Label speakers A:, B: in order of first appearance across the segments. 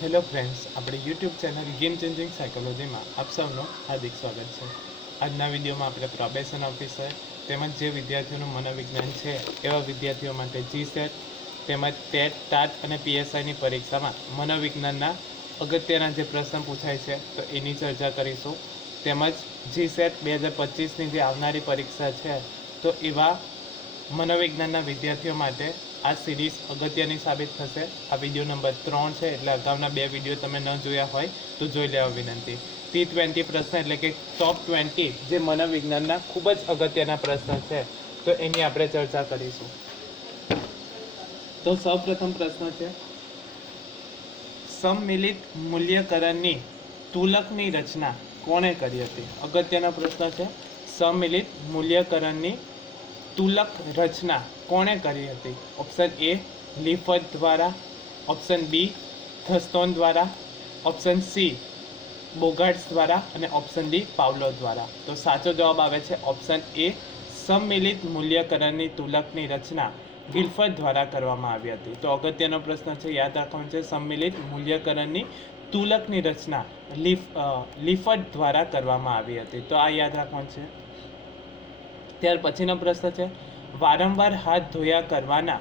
A: Hello friends, આપણી YouTube channel game changing સાયકોલોજીમાં આપ સૌનું હાર્દિક સ્વાગત છે. આજના વિડીયોમાં આપણે પ્રોબેશન ઓફિસર તેમજ જે વિદ્યાર્થીઓનું મનોવિજ્ઞાન છે એવા વિદ્યાર્થીઓ માટે જી સેટ તેમજ ટેટ, ટાટ અને પીએસઆઈની પરીક્ષામાં મનોવિજ્ઞાનના અગત્યના જે પ્રશ્ન પૂછાય છે તો એની ચર્ચા કરીશું. તેમજ જી સેટ બે હજાર પચીસની જે આવનારી પરીક્ષા છે તો એવા મનોવિજ્ઞાનના વિદ્યાર્થીઓ માટે આ સિરીઝ અગત્યની સાબિત થશે. આ વીડિયો નંબર ત્રણ છે, એટલે અગાઉના બે વીડિયો તમે ન જોયા હોય તો જોઈ લેવા વિનંતી. ટી ટ્વેન્ટી પ્રશ્ન એટલે કે ટોપ ટ્વેન્ટી જે મનોવિજ્ઞાનના ખૂબ જ અગત્યના પ્રશ્ન છે, તો એની આપણે ચર્ચા કરીશું. તો સૌપ્રથમ પ્રશ્ન છે, સંમિલિત મૂલ્યકરણની તુલકની રચના કોણે કરી હતી? અગત્યનો પ્રશ્ન છે, સંમિલિત મૂલ્યકરણની તુલક રચના કોણે કરી હતી? ઓપ્શન એ લિફટ દ્વારા. ઓપ્શન બી થસ્તોન દ્વારા. ઓપ્શન સી બોગાર્ડ્સ દ્વારા. અને ઓપ્શન ડી પાવલો દ્વારા. તો સાચો જવાબ આવે છે ઓપ્શન એ સંમિલિત મૂલ્યકરણની તુલકની રચના ગિલ્ફર્ડ દ્વારા કરવામાં આવી હતી. તો અગત્યનો પ્રશ્ન છે, યાદ રાખવાનો છે, સંમિલિત મૂલ્યકરણની તુલકની રચના લિફ લિફટ દ્વારા કરવામાં આવી હતી. તો આ યાદ રાખવાનું છે. ત્યાર પછીનો પ્રશ્ન છે, વારંવાર હાથ ધોયા કરવાના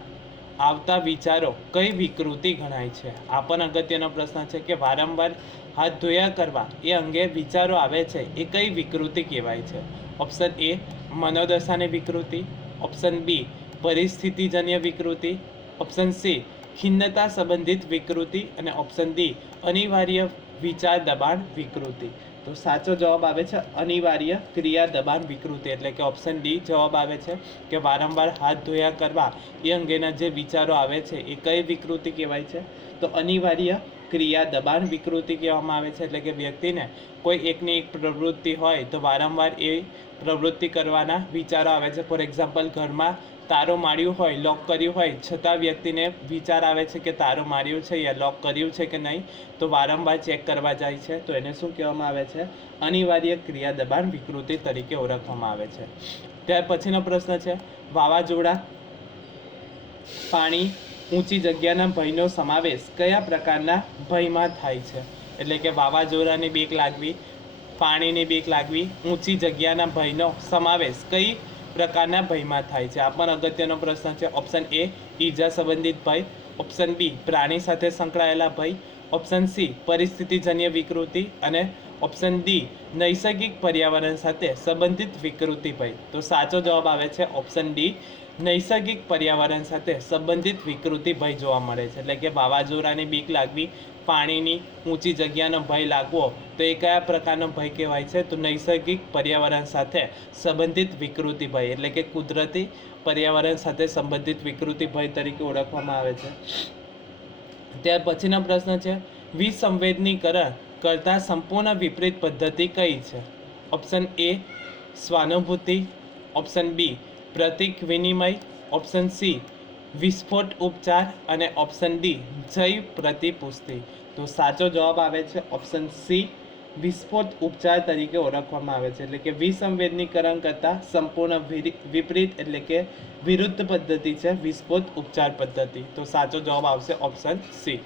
A: આવતા વિચારો કઈ વિકૃતિ ગણાય છે? આ પણ અગત્યનો પ્રશ્ન છે કે વારંવાર હાથ ધોયા કરવા એ અંગે વિચારો આવે છે, એ કઈ વિકૃતિ કહેવાય છે? ઓપ્શન એ, મનોદશાની વિકૃતિ. ઓપ્શન બી, પરિસ્થિતિજન્ય વિકૃતિ. ઓપ્શન સી, ખિન્નતા સંબંધિત વિકૃતિ. અને ઓપ્શન ડી, અનિવાર્ય વિચાર દબાણ વિકૃતિ. તો સાચો જવાબ આવે છે અનિવાર્ય ક્રિયા દબાણ વિકૃતિ એટલે કે ઓપ્શન ડી જવાબ આવે છે કે વારંવાર હાથ ધોયા કરવા એ અંગેના જે વિચારો આવે છે એ કઈ વિકૃતિ કહેવાય છે? તો અનિવાર્ય ક્રિયા દબાણ વિકૃતિ કહેવામાં આવે છે, એટલે કે વ્યક્તિને કોઈ એકની એક પ્રવૃત્તિ હોય તો વારંવાર એ પ્રવૃત્તિ કરવાના વિચારો આવે છે. ફોર એક્ઝામ્પલ ઘરમાં તારો માર્યું હોય લોક કર્યું હોય, છતાં વ્યક્તિને વિચાર આવે છે કે તારો માર્યું છે યા લોક કર્યું છે કે નહીં, તો વારંવાર ચેક કરવા જાય છે. તો એને શું કહેવામાં આવે છે? અનિવાર્ય ક્રિયા દબાણ વિકૃતિ તરીકે ઓળખવામાં આવે છે. ત્યાર પછીનો પ્રશ્ન છે, વાવાઝોડા, પાણી ઊંચી જગ્યાના ભયનો સમાવેશ કયા પ્રકારના ભયમાં થાય છે? એટલે કે વાવાઝોડાની બીક લાગવી, પાણીની બીક લાગવી, ઊંચી જગ્યાના ભયનો સમાવેશ કઈ પ્રકારના ભયમાં થાય છે? આ પણ અગત્યનો પ્રશ્ન છે. ઓપ્શન એ, ઈજા સંબંધિત ભય. ઓપ્શન બી, પ્રાણી સાથે સંકળાયેલા ભય. ઓપ્શન સી, પરિસ્થિતિજન્ય વિકૃતિ. અને ઓપ્શન ડી, નૈસર્ગિક પર્યાવરણ સાથે સંબંધિત વિકૃતિ ભય. તો સાચો જવાબ આવે છે ઓપ્શન ડી નૈસર્ગિક પર્યાવરણ સાથે સંબંધિત વિકૃતિ ભય જોવા મળે છે. એટલે કે વાવાઝોડાની બીક લાગવી, પાણીની ઊંચી જગ્યાનો ભય લાગવો, તો એ કયા પ્રકારનો ભય કહેવાય છે? તો નૈસર્ગિક પર્યાવરણ સાથે સંબંધિત વિકૃતિ ભય, એટલે કે કુદરતી પર્યાવરણ સાથે સંબંધિત વિકૃતિ ભય તરીકે ઓળખવામાં આવે છે. ત્યાર પછીનો પ્રશ્ન છે, વિસંવેદનીકરણ કરતાં સંપૂર્ણ વિપરીત પદ્ધતિ કઈ છે? ઓપ્શન એ સ્વાનુભૂતિ. ઓપ્શન બી પ્રતિક વિનિમય ઓપ્શન સી વિસ્ફોટ ઉપચાર અને ઓપ્શન ડી જૈવ પ્રતિપુષ્ટિ. તો સાચો જવાબ આવે છે ઓપ્શન સી વિસ્ફોટ ઉપચાર તરીકે ઓળખવામાં આવે છે. એટલે કે વિસંવેદનીકરણ કરતાં સંપૂર્ણ વિપરીત એટલે કે વિરુદ્ધ પદ્ધતિ છે, વિસ્ફોટ ઉપચાર પદ્ધતિ. તો સાચો જવાબ આવશે ઓપ્શન સી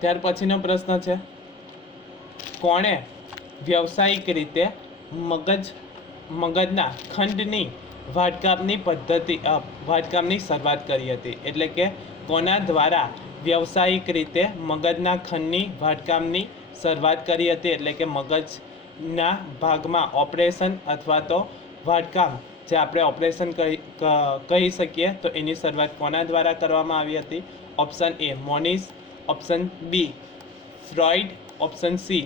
A: ત્યાર પછીનો પ્રશ્ન છે, કોણે વ્યવસાયિક રીતે મગજ મગજના ખંડની વાટકામની પદ્ધતિ વાટકામની શરૂઆત કરી હતી. એટલે કે કોના દ્વારા વ્યવસાયિક રીતે મગજના ખંડની વાટકામની શરૂઆત કરી હતી. એટલે કે મગજના ભાગમાં ઓપરેશન અથવા તો વાટકામ, જે આપણે ઓપરેશન કહી શકીએ, તો એની શરૂઆત કોના દ્વારા કરવામાં આવી હતી? Option A, Moniz. Option B, Freud. Option C,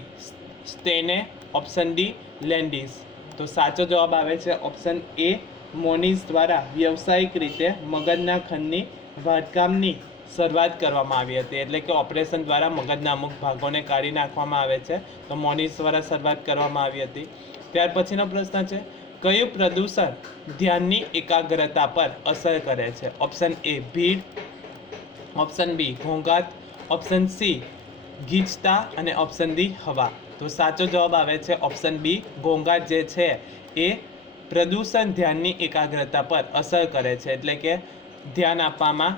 A: સ્ટેને. Option D, Landis. તો સાચો જવાબ આવે છે ઓપ્શન એ મોનીસ દ્વારા વ્યવસાયિક રીતે મગજના ખંડની વાટકામની શરૂઆત કરવામાં આવી હતી. એટલે કે ઓપરેશન દ્વારા મગજના અમુક ભાગોને કાઢી નાખવામાં આવે છે. તો મોનીસ દ્વારા શરૂઆત કરવામાં આવી હતી. ત્યાર પછીનો પ્રશ્ન છે, કયું પ્રદૂષણ ધ્યાનની એકાગ્રતા પર અસર કરે છે? ઓપ્શન એ ભીડ. ઓપ્શન બી ઘોંઘાટ. ઓપ્શન સી ગીચતા. અને ઓપ્શન ડી હવા. તો સાચો જવાબ આવે છે ઓપ્શન બી ઘોંઘાટ જે છે એ પ્રદૂષણ ધ્યાનની એકાગ્રતા પર અસર કરે છે. એટલે કે ધ્યાન આપવામાં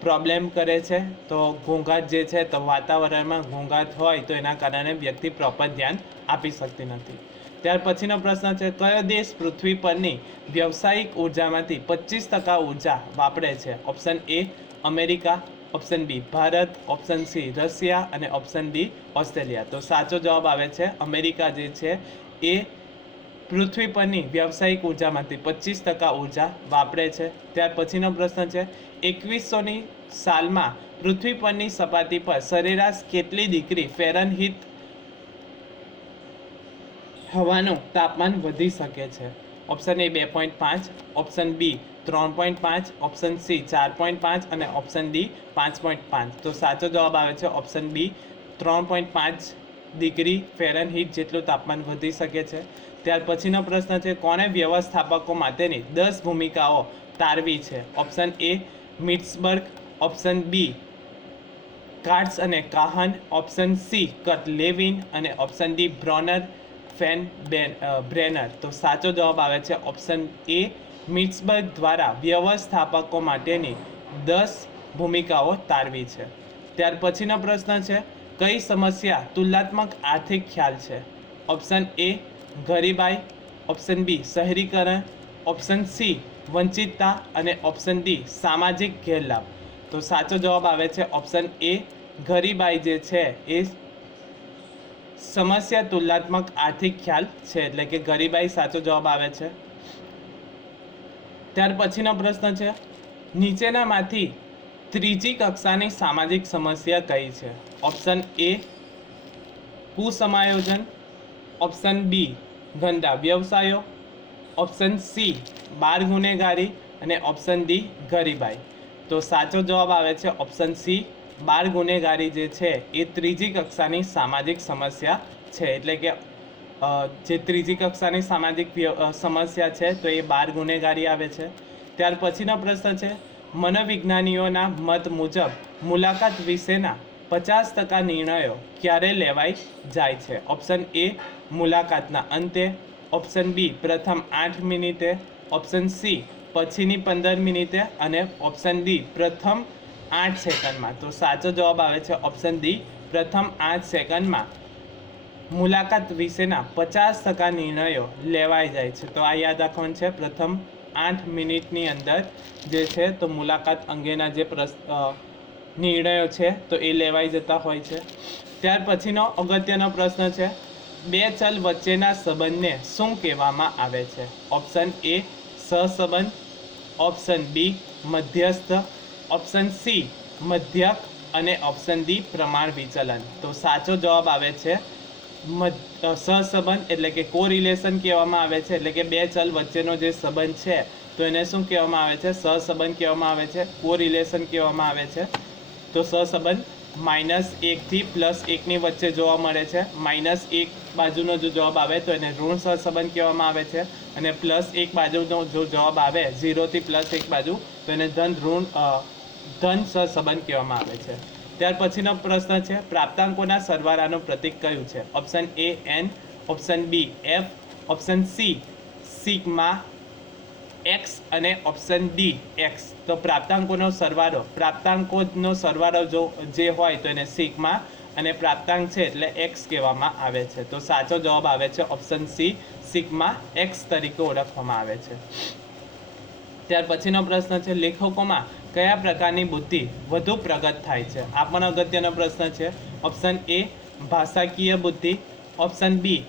A: પ્રોબ્લેમ કરે છે. તો ઘોંઘાટ જે છે તો વાતાવરણમાં ઘોંઘાટ હોય તો એના કારણે વ્યક્તિ પ્રોપર ધ્યાન આપી શકતી નથી. ત્યાર પછીનો પ્રશ્ન છે, કયો દેશ પૃથ્વી પરની વ્યવસાયિક ઉર્જામાંથી પચીસ ટકા ઊર્જા વાપરે છે? Option A America. Option B Bharat option C Russia અને ઓપ્શન ડી ઓસ્ટ્રેલિયા. તો સાચો જવાબ આવે છે, અમેરિકા જે છે, એ પૃથ્વી પરની વ્યવસાયિક ઉર્જામાંથી પચીસ ટકા ઊર્જા વાપરે છે. ત્યાર પછીનો પ્રશ્ન છે એકવીસોની સાલમાં પૃથ્વી પરની સપાટી પર સરેરાશ કેટલી ડિગ્રી ફેરનહીટ હવાનું તાપમાન વધી શકે છે? ઓપ્શન એ બે પોઈન્ટ પાંચ. ઓપ્શન બી ત્રણ પોઈન્ટ પાંચ ઓપ્શન સી ચાર પોઈન્ટ પાંચ અને ઓપ્શન ડી પાંચ પોઈન્ટ પાંચ. તો સાચો જવાબ આવે છે ઓપ્શન બી ત્રણ પોઈન્ટ પાંચ ડિગ્રી ફેરનહીટ જેટલું તાપમાન વધી શકે છે. ત્યાર પછીનો પ્રશ્ન છે, કોણે વ્યવસ્થાપકો માટેની દસ ભૂમિકાઓ તારવી છે? Option A Mintzberg. Option B Katz અને Kahn. Option C Kurt Lewin. અને ઓપ્શન ડી બ્રોનર ફેન બેન બ્રેનર. તો સાચો જવાબ આવે છે ઓપ્શન એ મિટ્સબર્ગ દ્વારા વ્યવસ્થાપકો માટેની દસ ભૂમિકાઓ તારવી છે. ત્યાર પછીનો પ્રશ્ન છે, કઈ સમસ્યા તુલનાત્મક આર્થિક ખ્યાલ છે? ઓપ્શન એ, ગરીબાઈ. ઓપ્શન બી, શહેરીકરણ. ઓપ્શન સી, વંચિતતા. અને ઓપ્શન ડી, સામાજિક ગેરલાભ. તો સાચો જવાબ આવે છે ઓપ્શન એ, ગરીબાઈ જે છે એ સમસ્યા તુલનાત્મક આર્થિક ખ્યાલ છે. એટલે કે ગરીબાઈ સાચો જવાબ આવે છે. ત્યાર પછીનો પ્રશ્ન છે, નીચેનામાંથી ત્રીજી કક્ષાની સામાજિક સમસ્યા કઈ છે? ઓપ્શન એ કુસમાયોજન. ઓપ્શન બી ધંધા વ્યવસાયો. ઓપ્શન સી બાર ગુનેગારી. અને ઓપ્શન ડી ગરીબાઈ. તો સાચો જવાબ આવે છે ઓપ્શન સી બાળ ગુનેગારી જે છે, એ ત્રીજી કક્ષાની સામાજિક સમસ્યા છે. એટલે કે જે ત્રીજી કક્ષાની સામાજિક સમસ્યા છે, તો એ બાર ગુનેગારી આવે છે. ત્યાર પછીનો પ્રશ્ન છે, મનોવિજ્ઞાનીઓના મત મુજબ મુલાકાત વિશેના પચાસ ટકા નિર્ણયો ક્યારે લેવાઈ જાય છે? ઓપ્શન એ, મુલાકાતના અંતે. ઓપ્શન બી, પ્રથમ આઠ મિનિટે. ઓપ્શન સી, પછીની પંદર મિનિટે. અને ઓપ્શન ડી, પ્રથમ આઠ સેકન્ડમાં. તો સાચો જવાબ આવે છે ઓપ્શન ડી, પ્રથમ આઠ સેકન્ડમાં. મુલાકાત વિશેના પચાસ ટકા નિર્ણયો લેવાઈ જાય છે. તો આ યાદ રાખવાનું છે, પ્રથમ આઠ મિનિટની અંદર જે છે, તો મુલાકાત અંગેના જે નિર્ણયો છે, તો એ લેવાઈ જતા હોય છે. ત્યાર પછીનો અગત્યનો પ્રશ્ન છે, બે ચલ વચ્ચેના સંબંધને શું કહેવામાં આવે છે? ઓપ્શન એ સહસંબંધ, ઓપ્શન બી મધ્યસ્થ, ઓપ્શન સી મધ્યક અને ઓપ્શન ડી પ્રમાણ વિચલન. તો સાચો જવાબ આવે છે સહસંબંધ એટલે કે કો રિલેશન કહેવામાં આવે છે. એટલે કે બે ચલ વચ્ચેનો જે સંબંધ છે, તો એને શું કહેવામાં આવે છે? સહસંબંધ કહેવામાં આવે છે. કો રિલેશન કહેવામાં આવે છે. તો સહસંબંધ માઇનસ એકથી પ્લસ એકની વચ્ચે જોવા મળે છે. માઇનસ એક બાજુનો જો જવાબ આવે, તો એને ઋણ સહસંબંધ કહેવામાં આવે છે. અને પ્લસ એક બાજુનો જો જવાબ આવે ઝીરોથી પ્લસ એક બાજુ, તો એને ધન ઋણ ધન સહસંબંધ કહેવામાં આવે છે. ત્યાર પછીનો પ્રશ્ન છે, પ્રાપ્તાંકોના સરવાળાનું પ્રતીક કયું છે? Option A N option B F option C sigma X અને ઓપ્શન ડી એક્સ તો પ્રાપ્તાંકોનો સરવાળો પ્રાપ્તાંકોનો સરવાળો જો, જે હોય તો એને સિગ્મા અને પ્રાપ્તાંક છે એટલે એક્સ કહેવામાં આવે છે. તો સાચો જવાબ આવે છે ઓપ્શન સી સિગ્મા એક્સ તરીકે ઓળખવામાં આવે છે. ત્યાર પછીનો પ્રશ્ન છે, લેખકોમાં કયા પ્રકારની બુદ્ધિ વધુ પ્રગટ થાય છે? આ પણ અગત્યનો પ્રશ્ન છે. ઓપ્શન એ ભાષાકીય બુદ્ધિ. ઓપ્શન બી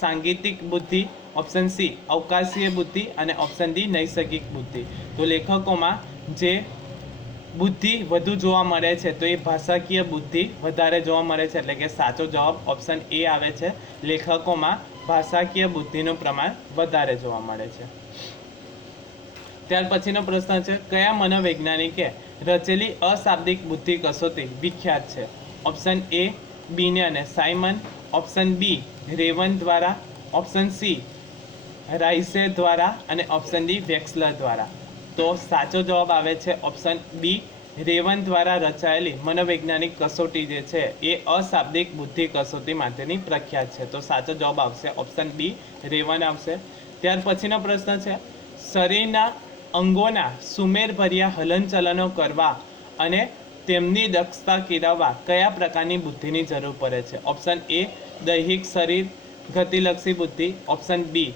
A: સાંગીતિક બુદ્ધિ. ઓપ્શન સી અવકાશીય બુદ્ધિ. અને ઓપ્શન ડી નૈસર્ગિક બુદ્ધિ. તો લેખકોમાં જે બુદ્ધિ વધુ જોવા મળે છે, તો એ ભાષાકીય બુદ્ધિ વધારે જોવા મળે છે, એટલે કે સાચો જવાબ ઓપ્શન એ આવે છે. લેખકોમાં ભાષાકીય બુદ્ધિનું પ્રમાણ વધારે જોવા મળે છે. ત્યાર પછીનો પ્રશ્ન છે, કયા મનોવૈજ્ઞાનિકે રચેલી અશાબ્દિક બુદ્ધિ કસોટી વિખ્યાત છે? ઓપ્શન એ બીને અને સાયમન ઓપ્શન બી રેવન દ્વારા. ઓપ્શન સી રાઇસે દ્વારા. અને ઓપ્શન ડી વેક્સલર દ્વારા. તો સાચો જવાબ આવે છે ઓપ્શન બી રેવન દ્વારા રચાયેલી મનોવૈજ્ઞાનિક કસોટી જે છે, એ અશાબ્દિક બુદ્ધિ કસોટી માટેની પ્રખ્યાત છે. તો સાચો જવાબ આવશે ઓપ્શન બી રેવન આવશે. ત્યાર પછીનો પ્રશ્ન છે, શરીરના અંગોના સુમેરભર્યા હલનચલનો કરવા અને તેમની દક્ષતા કેળવવા કયા પ્રકારની બુદ્ધિની જરૂર પડે છે? ઓપ્શન એ દૈહિક શરીર, ગતિલક્ષી બુદ્ધિ. ઓપ્શન બી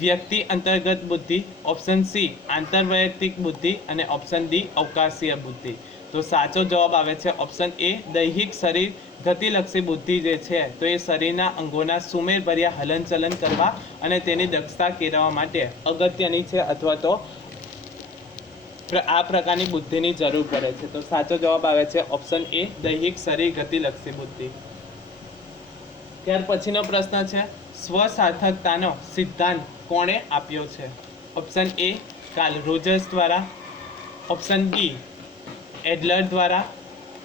A: વ્યક્તિ અંતર્ગત બુદ્ધિ. ઓપ્શન સી આંતરવૈયક્તિક બુદ્ધિ. અને ઓપ્શન ડી અવકાશીય બુદ્ધિ. તો સાચો જવાબ આવે છે ઓપ્શન એ દૈહિક શરીર, ગતિલક્ષી બુદ્ધિ જે છે, તો એ શરીરના અંગોના સુમેરભર્યા હલનચલન કરવા અને તેની દક્ષતા કેળવવા માટે અગત્યની છે અથવા તો આ પ્રકારની બુદ્ધિની જરૂર પડે છે. તો સાચો જવાબ આવે છે ઓપ્શન એ, દૈહિક શરીર ગતિલક્ષી બુદ્ધિ. ત્યાર પછીનો પ્રશ્ન છે, સ્વસાર્થકતાનો સિદ્ધાંત કોણે આપ્યો છે? ઓપ્શન એ, કાર્લ રોજર્સ દ્વારા. ઓપ્શન બી, એડલર દ્વારા.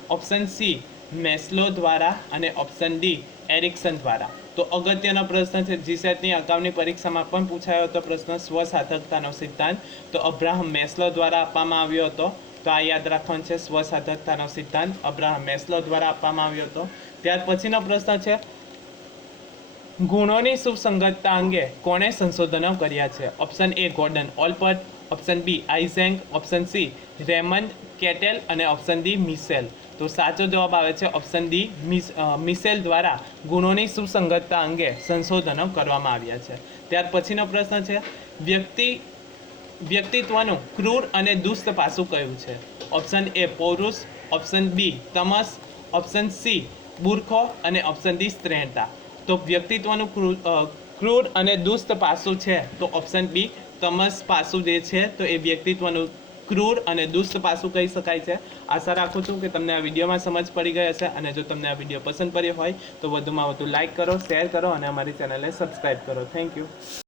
A: ઓપ્શન સી, મેસ્લો દ્વારા. અને ઓપ્શન ડી, એરિક્સન દ્વારા. તો અગત્યનો પ્રશ્ન છે જીસેટની અગાઉની પરીક્ષામાં પણ પૂછાયો હતો પ્રશ્ન સ્વસાધકતાનો સિદ્ધાંત. તો અબ્રાહમ મેસ્લો દ્વારા આપવામાં આવ્યો હતો. તો આ યાદ રાખવાનું છે સ્વસાધકતાનો સિદ્ધાંત અબ્રાહમ મેસ્લો દ્વારા આપવામાં આવ્યો હતો. ત્યાર પછીનો પ્રશ્ન છે, ગુણોની સુસંગતતા અંગે કોણે સંશોધનો કર્યા છે? Option A Gordon Allport option B Eysenck option C Raymond Cattell અને ઓપ્શન ડી મિસેલ તો સાચો જવાબ આવે છે ઓપ્શન ડી મિસ મિસેલ દ્વારા ગુણોની સુસંગતતા અંગે સંશોધનો કરવામાં આવ્યા છે. ત્યાર પછીનો પ્રશ્ન છે, વ્યક્તિ, વ્યક્તિત્વનું ક્રૂર અને દુષ્ટ પાસું કયું છે? ઓપ્શન એ પૌરુષ ઓપ્શન બી તમસ ઓપ્શન સી બુરખો અને ઓપ્શન ડી સ્ત્રેણતા. તો વ્યક્તિત્વનું ક્રૂર અને દુષ્ટ પાસું છે, તો ઓપ્શન બી તમસ પાસું જે છે, તો એ વ્યક્તિત્વનું ક્રૂર અને દુષ્ટ પાસું કહી શકાય છે. આશા રાખું છું કે તમને આ વિડીયોમાં સમજ પડી ગઈ હશે અને જો તમને આ વીડિયો પસંદ પડ્યો હોય તો વધુમાં વધુ લાઇક કરો શેર કરો અને અમારી ચેનલને સબસ્ક્રાઈબ કરો. Thank you